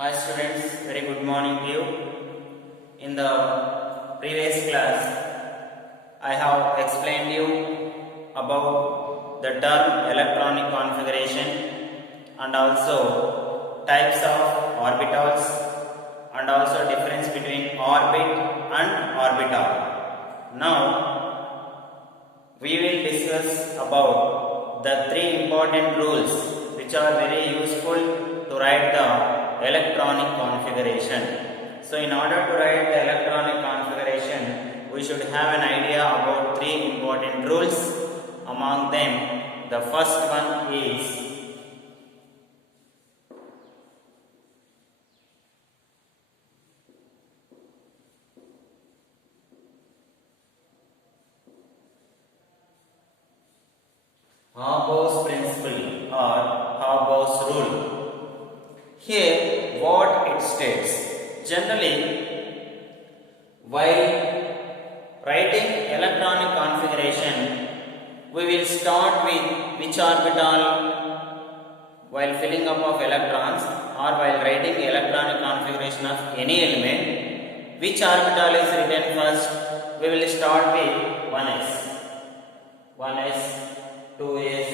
Hi students, very good morning to you. In the previous class, I have explained you about the term electronic configuration and also types of orbitals and also difference between orbit and orbital. Now, we will discuss about the three important rules which are very useful to write the electronic configuration. So in order to write the electronic configuration, we should have an idea about three important rules. Among them, the first one is Hobbe's principle or Hobbe's rule. Here, what it states. Generally, while writing electronic configuration, we will start with which orbital while filling up of electrons or while writing electronic configuration of any element. Which orbital is written first? We will start with 1s. 1s, 2s,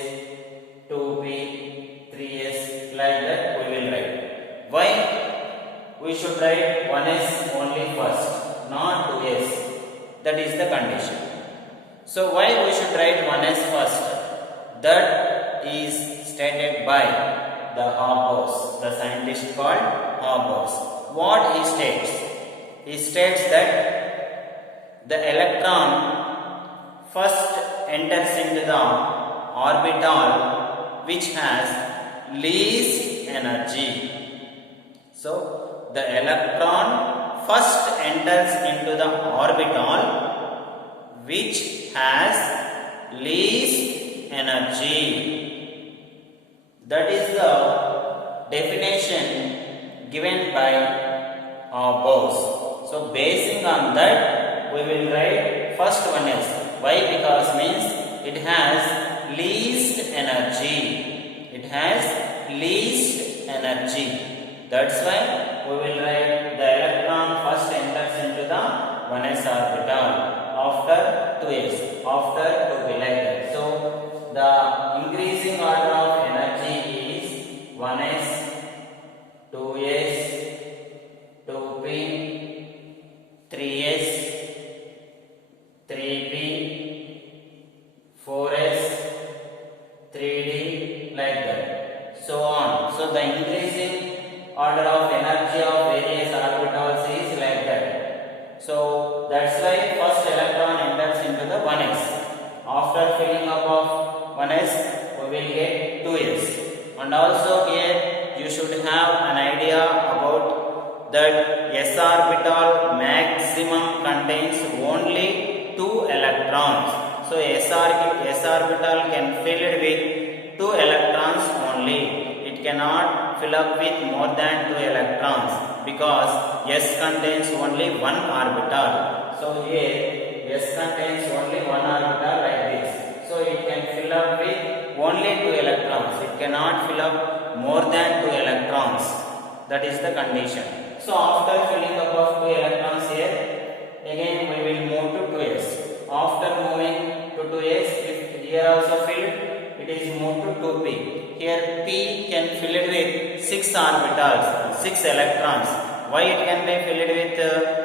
2p, 3s, like that we will write. Why we should write 1s only first, not 2s? That is the condition. So why we should write 1s first? That is stated by the Hobbe, the scientist called Hobbe. What he states? He states that the electron first enters into the orbital which has least energy. So the electron first enters into the orbital which has least energy. That is the definition given by Hobbe. So basing on that, we will write first one is. Why? Because means it has least energy. It has least energy. That's why we will write the electron first enters into the 1s orbital after 2s, after 2p, like that. So the increasing order of energy is 1s, 2s, 2p, 3s, 3p, 4s, 3d, like that. So on. So the increasing order of energy of various orbitals is like that. So that's why first electron enters into the 1s. After filling up of 1s, we will get 2s. And also here you should have an idea about that s orbital maximum contains only 2 electrons. So s orbital can fill it with 2 electrons only. It cannot fill up with more than 2 electrons because s contains only 1 orbital. So here s contains only 1 orbital like this. So it can fill up with only 2 electrons. It cannot fill up more than 2 electrons. That is the condition. So after filling up of 2 electrons here, again we will move to 2s. After moving to 2s, if here also filled, it is moved to 2p. Here p can fill it with 6 orbitals, 6 electrons. Why it can be filled with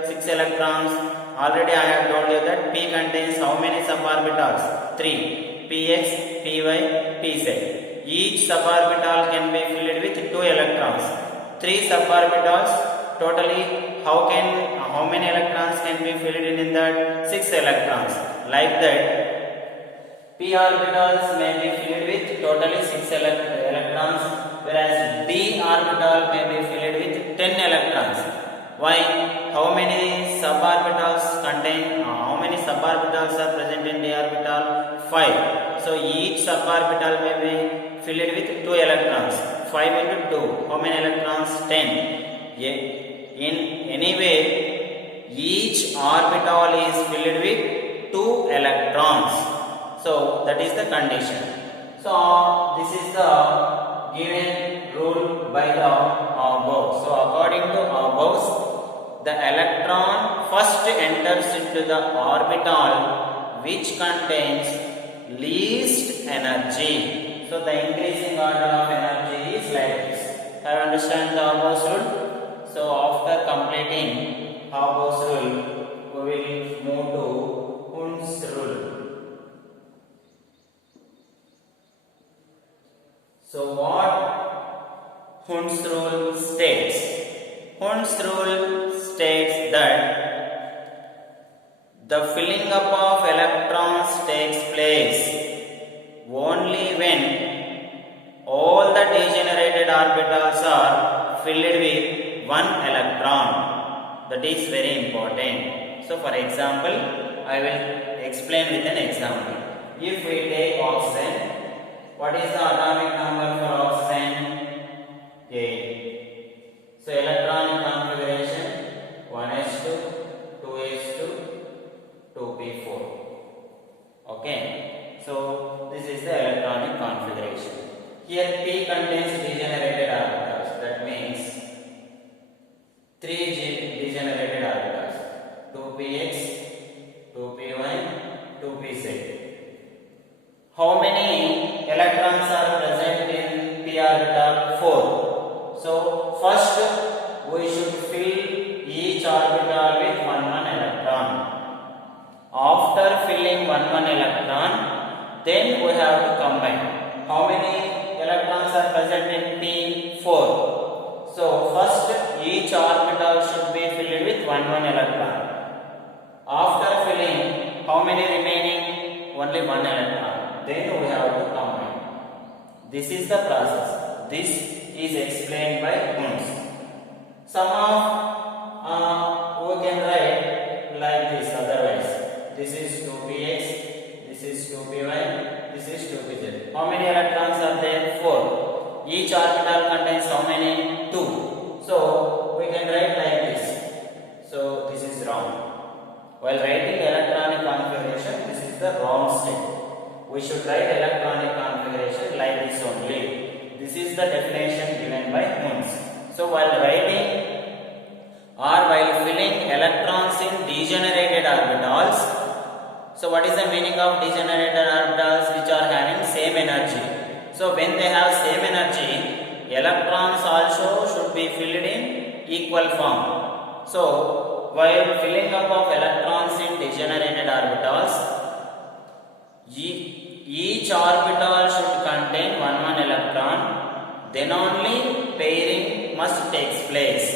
6 electrons? Already I have told you that p contains how many suborbitals? 3. px, py, pz. Each suborbital can be filled with 2 electrons. 3 suborbitals. Totally, how many electrons can be filled in that? 6 electrons. Like that, p orbitals may be filled with totally 6 electrons, whereas d orbital may be filled with 10 electrons. Why? How many suborbitals contain? How many suborbitals are present in d orbital? 5. So each suborbital may be filled with 2 electrons. 5 into 2. How many electrons? 10. In any way, each orbital is filled with 2 electrons. So that is the condition. So this is the given rule rule by the above. So according to above, the electron first enters into the orbital which contains least energy. So the increasing order of energy is like this. Have you understand the Gauss rule? So after completing Gauss rule, we will move to Hund's rule. So what Hund's rule states? Hund's rule states that the filling up of electrons takes place only when all the degenerated orbitals are filled with one electron. That is very important. So for example, I will explain with an example. If we take oxygen, what is the atomic number for oxygen? 8. So electronic configuration 1s2, 2s2, 2p4. Okay. So this is the electronic configuration. Here p contains degenerated orbitals. That means 3 degenerated orbitals. 2px, 2py, 2pz. How many electrons are present in p orbital? 4. So first we should fill each orbital with 1 electron. After filling 1 electron, then we have to combine. How many electrons are present in p? 4. So first each orbital should be filled with 1 electron. After filling, how many remaining? Only 1 electron. Then we have to combine. This is the process. This is explained by Hund's. Somehow we can write like this otherwise. This is 2px, this is 2py, this is 2pz. How many electrons are there? 4. Each orbital contains how many? 2. So we can write like this. So this is wrong. While writing electronic configuration, this is the wrong step. We should write electronic configuration like this only. This is the definition given by Hund's. So while writing or while filling electrons in degenerated orbitals, so what is the meaning of degenerated orbitals? Which are having same energy. So when they have same energy, electrons also should be filled in equal form. So while filling up of electrons in degenerated orbitals, each orbital should contain 1 electron, then only pairing must take place.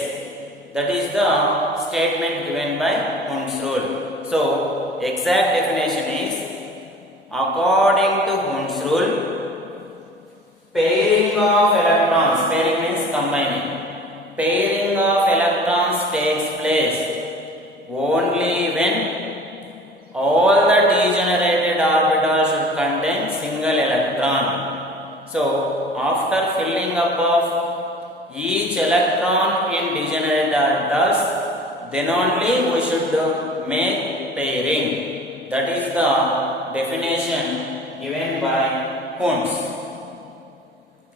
That is the statement given by Hund's rule. So exact definition is, according to Hund's rule, pairing of electrons, pairing means combining, pairing of electrons takes place only when all the degenerated orbitals should contain single electron. So after filling up of each electron in degenerated orbitals, then only we should make pairing. That is the definition given by Hund's.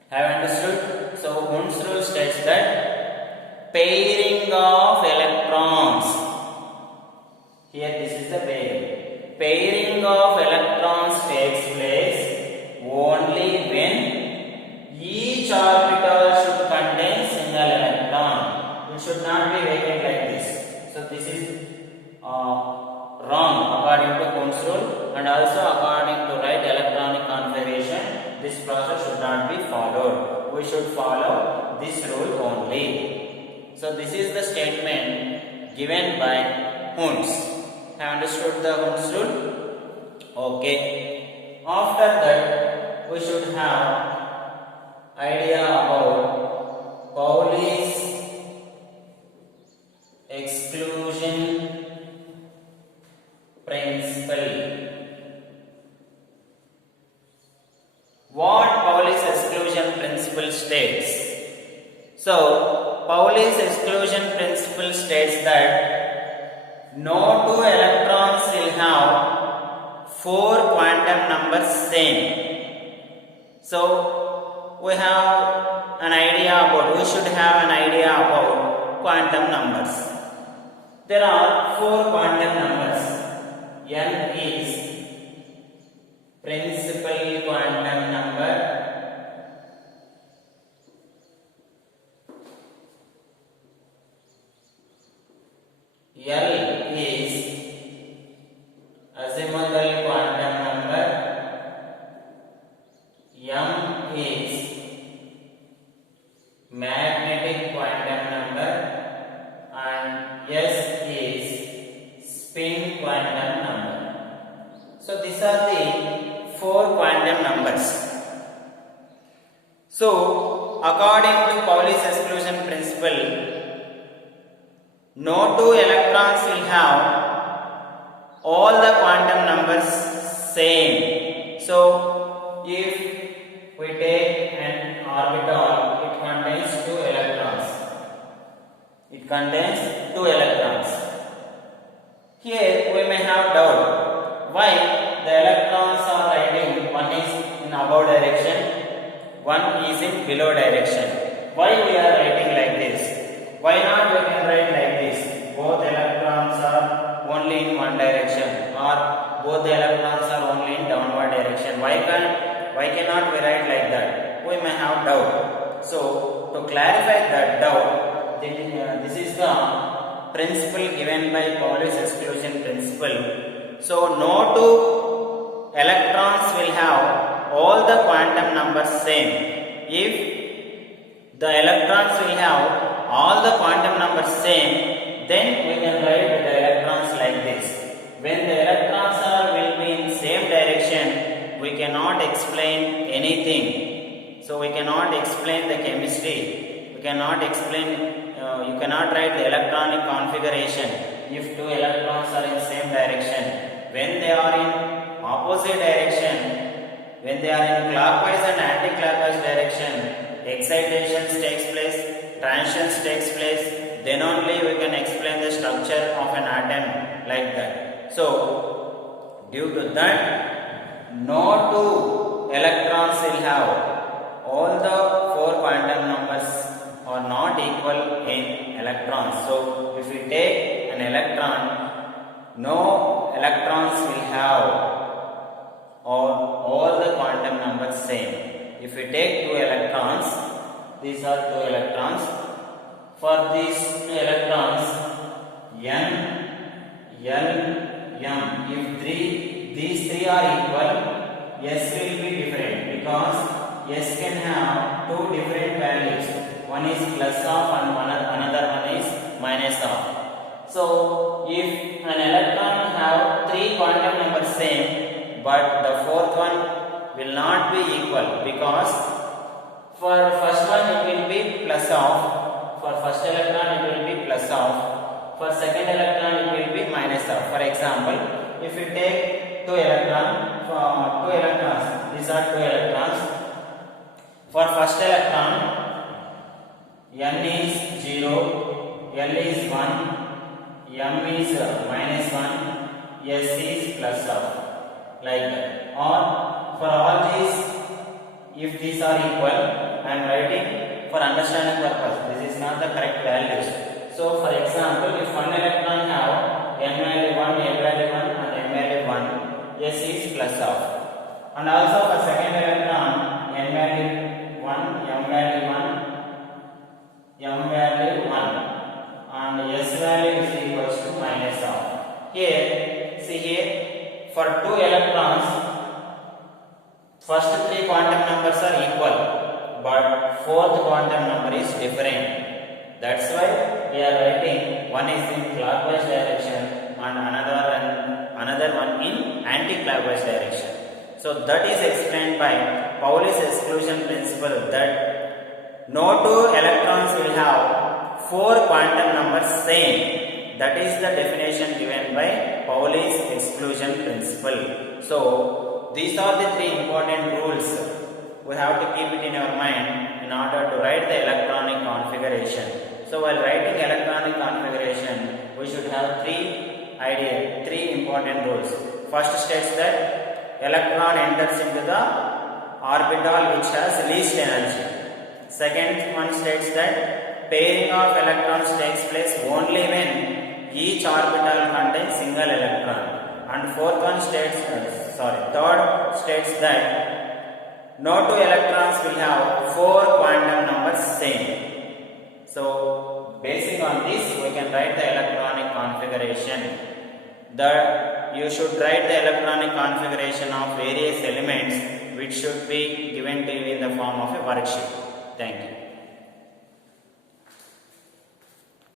Have you understood? So Hund's rule states that pairing of electrons. Here this is the pairing. Pairing of electrons takes place only when each orbital should contain single electron. It should not be vacant like this. So this is wrong according to Hund's rule, and also according to right electronic configuration, this process should not be followed. We should follow this rule only. So this is the statement given by Hund's. Have understood the Hund's rule? Okay. After that, we should have idea about Pauli's exclusion principle. What Pauli's exclusion principle states? So, Pauli's exclusion principle states that no two electrons will have 4 quantum numbers same. So we have an idea about, we should have an idea about quantum numbers. There are 4 quantum numbers. N is principal quantum number, L is azimuthal quantum number, M is magnetic quantum number, and S is spin quantum number. So these are the 4 quantum numbers. So according to Pauli's exclusion principle, no 2 electrons will have all the quantum numbers same. So if we take an orbital, it contains 2 electrons. It contains 2 electrons. Here we may have doubt why the electrons are writing, one is in above direction, one is in below direction. Why we are writing like this? Why not we can write like this? Both electrons are only in one direction, or both the electrons are only in downward direction. Why cannot we write like that? We may have doubt. So to clarify that doubt, this is the principle given by Pauli's exclusion principle. So no 2 electrons will have all the quantum numbers same. If the electrons will have all the quantum numbers same, then we can write the electrons like this. When the electrons will be in same direction, we cannot explain anything. So we cannot explain the chemistry. We cannot explain. You cannot write the electronic configuration if 2 electrons are in same direction. When they are in opposite direction, when they are in clockwise and anti-clockwise direction, excitations takes place, transitions takes place, then only we can explain the structure of an atom like that. So due to that, no 2 electrons will have all the 4 quantum numbers are not equal in electrons. So if we take an electron, no electrons will have all the quantum numbers same. If we take 2 electrons, these are 2 electrons. For these 2 electrons, N, L, M. If these 3 are equal, S will be different, because S can have 2 different values. One is plus of and another one is minus of. So if an electron have 3 quantum numbers same, but the 4th one will not be equal, because for first one it will be plus of, for first electron it will be plus of, for second electron it will be minus of. For example, if we take 2 electrons, these are 2 electrons. For first electron, N is 0, L is 1, M is minus 1, S is plus of, like that. Or for all these, if these are equal, I am writing for understanding purpose. This is not the correct values. So for example, if one electron have N value 1, L value 1 and M value 1, S is plus of. And also for second electron, N value 1, M value 1, M value 1 and S value is equals to minus of. Here, see here, for 2 electrons, first 3 quantum numbers are equal, but 4th quantum number is different. That's why we are writing one is in clockwise direction and another one in anti-clockwise direction. So that is explained by Pauli's exclusion principle, that no 2 electrons will have 4 quantum numbers same. That is the definition given by Pauli's exclusion principle. So these are the 3 important rules. We have to keep it in our mind in order to write the electronic configuration. So while writing electronic configuration, we should have 3 important rules. First states that electron enters into the orbital which has least energy. Second one states that pairing of electrons takes place only when each orbital contains single electron. And fourth one states, third states that no two electrons will have four quantum numbers same. So basing on this, we can write the electronic configuration. You should write the electronic configuration of various elements which should be given to you in the form of a worksheet. Thank you.